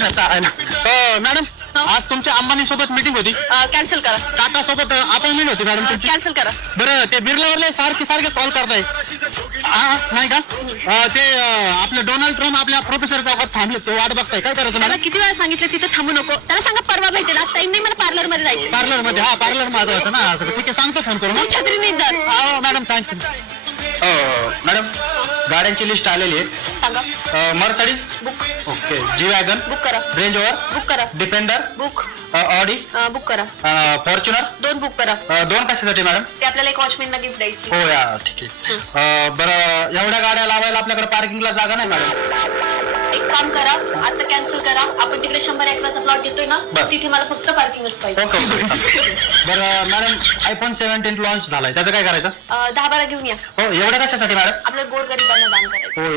Madam आज तुमच्या अंबानी सोबत मीटिंग होती कॅन्सल करा. टाटा सोबत अपॉइंटमेंट होती मॅडम तुमची. कॅन्सल करा. बरं ते बिर्लावरले सारखे सारखे कॉल करताय. हा नाही का? ते आपले डोनाल्ड ट्रम्प आपल्या प्रोफेसर चौकात थांबले. ते वाट बघताय. काय करायचं त्याला मॅडम किती वेळा सांगितलं तिथं थांबू नको. त्याला सांगा परवा भेटेल. आज टाइम नाही मला पार्लरमध्ये जायचं पार्लरमध्ये हा पार्लर माझं होतं ना. ठीक आहे सांगतो फोन करून. तू छत्री नाही. हा मॅडम थँक्यू गाड्यांची लिस्ट आलेली सांगा. आहे Mercedes? Book. Okay. G wagon book करा. Range Rover? बुक करा. डिफेंडर? बुक. ऑडी? बुक करा. फॉर्च्युनर? दोन बुक करा. दोन कशासाठी मॅडम? ते आपल्याला एक वॉचमॅनला गिफ्ट द्यायची. हो या ठीक आहे. अ, बरं एवढ्या गाड्या लावायला आपल्याकडे पार्किंगला जागा नाही मॅडम? एक काम करा आता कॅन्सल करा. आपण तिकडे शंभर एकराचा प्लॉट घेतोय ना बरं. तिथे मला फक्त पार्किंगच पाहिजे. ओके. बरं मॅडम आयफोन सेव्हन्टीन लॉन्च झालाय. त्याचं काय करायचं? दहा बारा घेऊन या. हो एवढ्या कशासाठी मॅडम? आपल्या गोरगरिबांना दान करायचं. हो